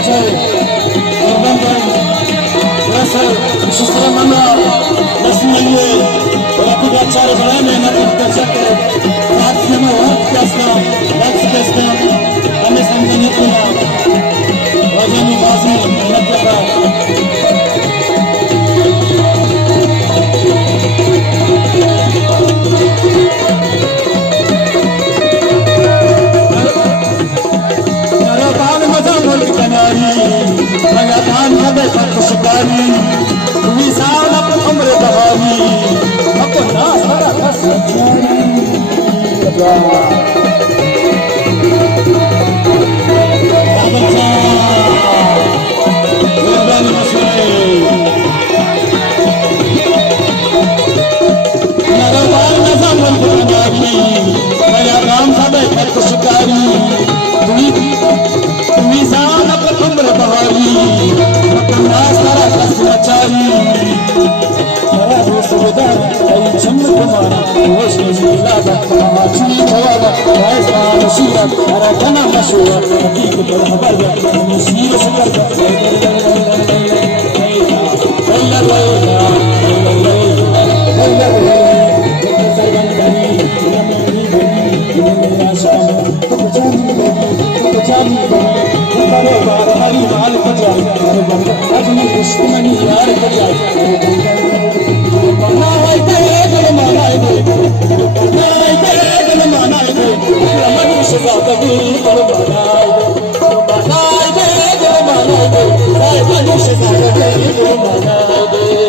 Aceh, Orbandan, burası Şısıraman'a nasıl geliyor? Rakı kaçarı falan ne nakit kaçarı? Rahatsızlama, rahatsızlama, rahatsızlama. Hame samdan yapma. Rajani bazı mehnat yapar. लगातार कदे तक शिकारी तुम्ही साल अपन उम्र बहारी अपन ना सारा कस शिकारी तुम्ही साल अपन उम्र बहारी सारा कसचारी मेरा दोस्त बेदार कई चमक मारा होश में मिला बाबा चुनी बाबा ऐसा मशीरा मेरा तना मशहूर हकीकत पर खबर मुसीर शकर हरी माल कजा अजनी दुश्मनी यार कजा ना है गल माना है ना है गल माना है अमर सजा कभी पर माना है ना है गल माना है अमर सजा कभी पर माना है